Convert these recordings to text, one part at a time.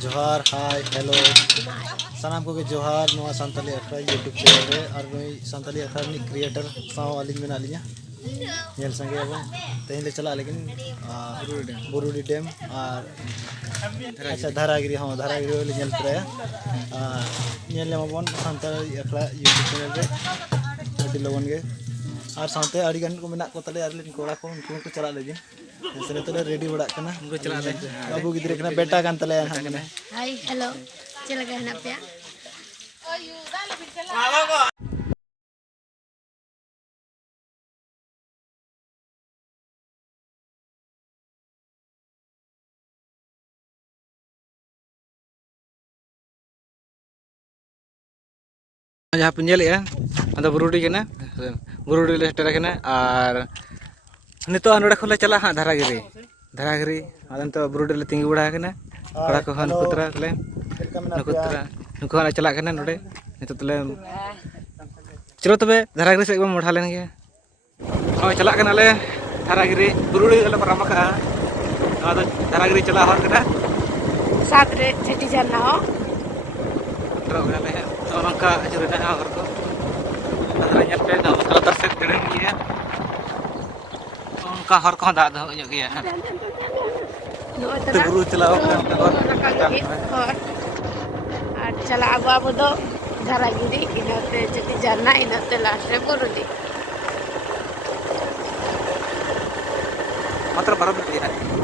जोहार hi hello सानाम को जोहार नवा संताली अखड़ा यूट्यूब चैनल रे और नई संताली अखड़ा नी क्रिएटर साव अलिंग मेना लिया नेल संगे अब तेन ले चला लेकिन बुरुडी डैम और अच्छा धारागिरी हाँ धारागिरी वाली नेल प्राया नेल लेमाबन संताली अखड़ा यूट्यूब चैनल रे अभी लोगन गे और साथ अड़ी गन को मेना को तले आर लेन कोड़ा को उनको को चला लेजिन से तो रेडी बड़ा कना उनको चला ले बाबू गिद्रे कना बेटा कान तले हाय हेलो चला गया ना पे जहाँ पे नेल अद बुरुडी बुरुडी ले सेटर और नित नोड़े खो चला हाँ धारागिरी धारागिरी तो बुरुडी ले तिंगी बड़ा कड़ा को नुकुतरा ले नुकुतरा चला नोड़े नित तले चलो तबे धारागिरी से मोढ़ा लेन गया हाँ चला ले धारागिरी बुरुडी पराम धारागिरी चला साथ रे छठी जाना हो नौका जुरना हर को पे लता से गड़े गया उनका हर को दाद हो गया बुरु चलाओ चला अब अब तो धारागिरी इनाते छठी जाना इनाते लास्ट रे बुरुडी मात्र 12 मिनट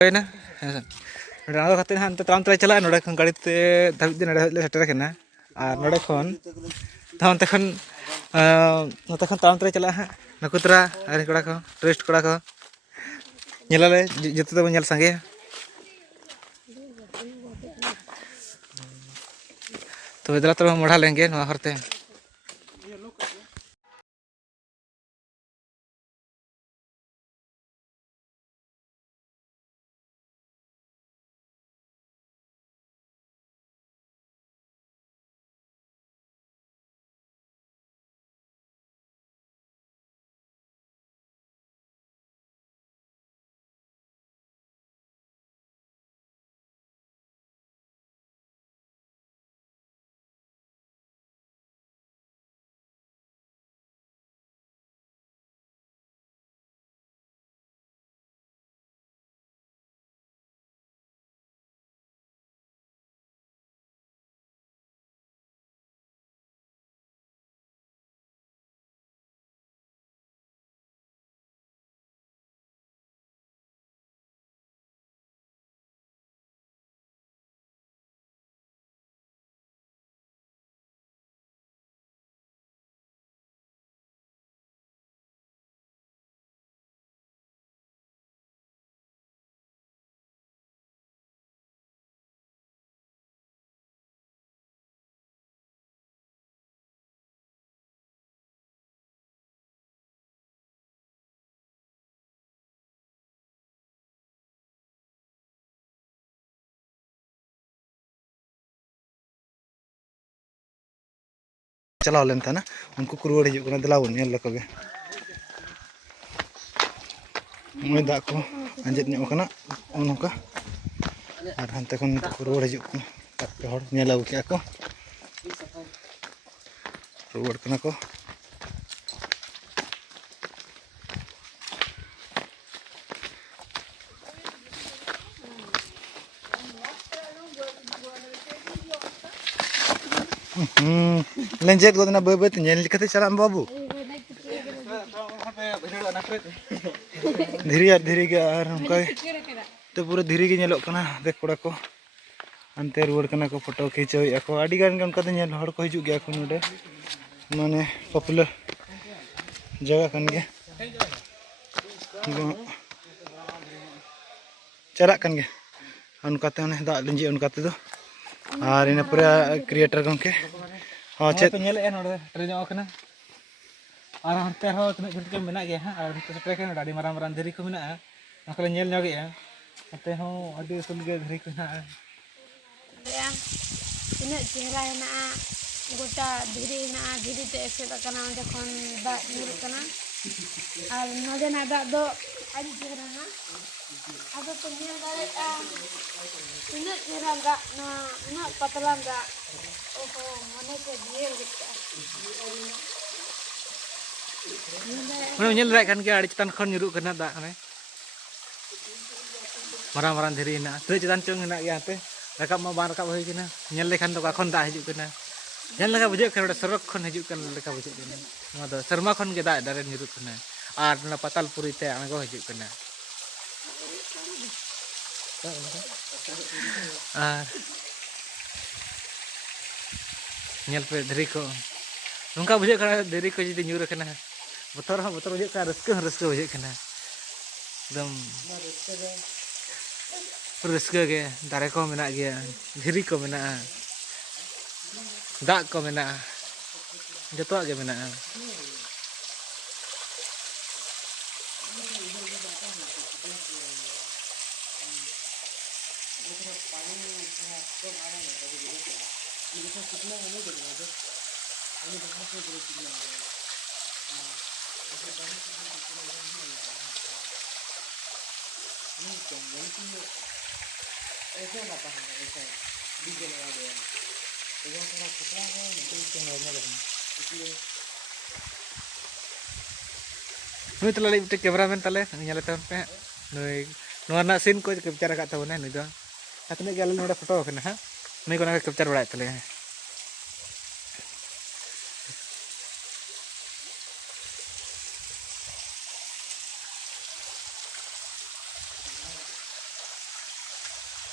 है ना खाते हाँ ताम तला चला नोड़े खन गाड़ी ते धाबी नोड़े सेटर और नोड़े खन तो नोते खन ताम तला चला हाँ नकुतरा आरे कड़ा को टूरिस्ट कड़ा को नेलाले जते तो नेल संगे तो इधर तो मोड़ा लेंगे नवा हरते चलाव लेन था ना उनको को रुआड़ हिजुग कना दला बन नेल लेको गे मैं दाग को अंजेद ᱧᱚᱜ कना नोका और हानते खन को रुआड़ हिजुग कना पे हर नेल आगु के को रुआड़ कना को लेंजेट को बै बै नेल कते चला बाबू धीरे के और उनका तो पूरा धीरे के नेलो कना देख कोड़ा को अंते रुआड़ कना को फोटो खिंचो को आडी गान उनका तो नेल हड़ को हिजुग गया को नोडे माने पॉपुलर जगह कन गे चला कन गे उनका तो दा लिंजी उनका तो और इन पूरा क्रिएटर गंके हां चे पे नेले नोडे ट्रेन ओकना और हंते हो तने जल्दी जम बना गया हां और हंते ट्रेक न डाडी माराम माराम धरी को मेना नकले नेल ᱧᱚᱜ गया हंते हो अडी सुल गे धरी को ना या इन चेहरा हेना गोटा धीरे हेना धीरे ते एसे कना ओंडे खन दा ᱧᱩᱨᱩᱜ कना और नदे ना दा दो अडी चेहरा ना आदो तो नेल दारे इन चेहरा दा ना इन पतला दा ओहो मने को गियर गुटा नेल राय kan के आड़ी चतान खन ᱧᱩᱨᱩᱜ कना दा ने माराम माराम धरी ना ते चतान चोंग ना या पे रकब मा बार रकब होई कना नेल लेखान तो खन दा हिजुग कना नेल लगा बुझे कना सरक खन हिजुग कना लेका बुझे कना नो दो शर्मा खन के दा दारे ᱧᱩᱨᱩᱜ कना और ना पतालपुरी ते आंगो हिजुग कना नेल पे धरी को नोंका बुझे कना धरी को जदी ᱧᱩᱨ कना बतर बुझे का रस्के बुझे कना एकदम रस्के गे दारे को मेना गया धीरी को मेना दाग को मेना जतवा गे मेना नुई तले मिटे कैमरामैन तले नेले तम पे नुई नोना सीन को कैप्चर का तबने नुई दो अतने गेल नोडे फोटो कना हा नुई को कैप्चर बड़ा तले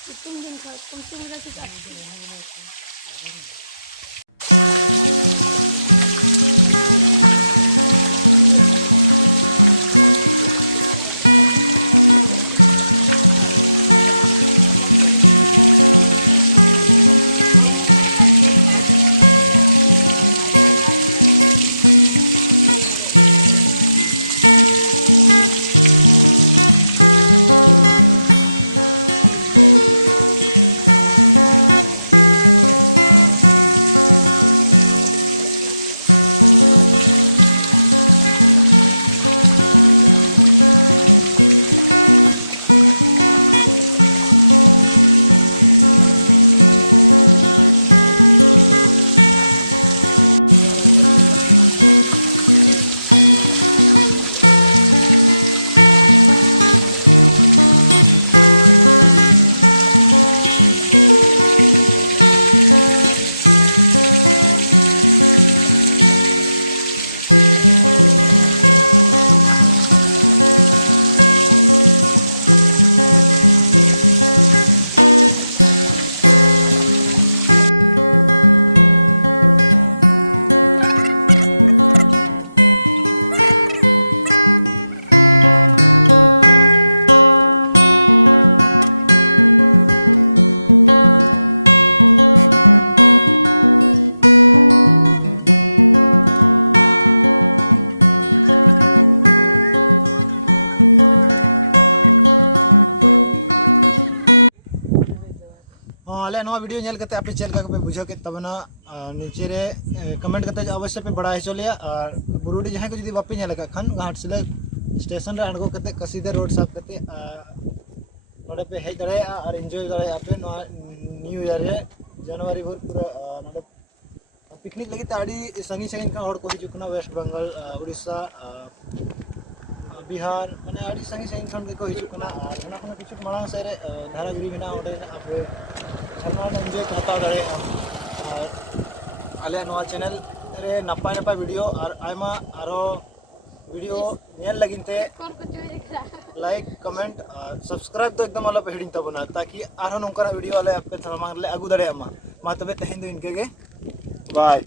Itung din ka kung tumira kita. आले नवा वीडियो नेल करते आपे चेल का पे बुझाव के तबना नीचे रे कमेंट करते अवश्य पे बड़ा हेचो लिया और बुरुडी जहां को जदी बापे नेल का खान घाटशिला स्टेशन रे अणगो करते कसीदे रोड साफ करते नोडे पे हेज दरे और एंजॉय दरे आपे न्यू ईयर रे जनवरी भर पूरा नोडे पिकनिक लगी ताड़ी संगी संगी का हड़ को हिजुकना वेस्ट बंगाल उड़ीसा बिहार माने आड़ी संगी संगी खन को हिजुकना और ओना खन किछु मांग से रे धारागिरी बिना ओडे आपे झरना एंजॉय करता दरे और आले नवा चैनल रे नपाय नपाय वीडियो और आयमा आरो वीडियो नेल लगिनते लाइक कमेंट और सब्सक्राइब तो एकदम आलो पे हिडिन तबना ताकि आरो नोंकरा वीडियो आले आपे थमांग ले आगु दरे मा तबे तहें दो इनके गे बाय।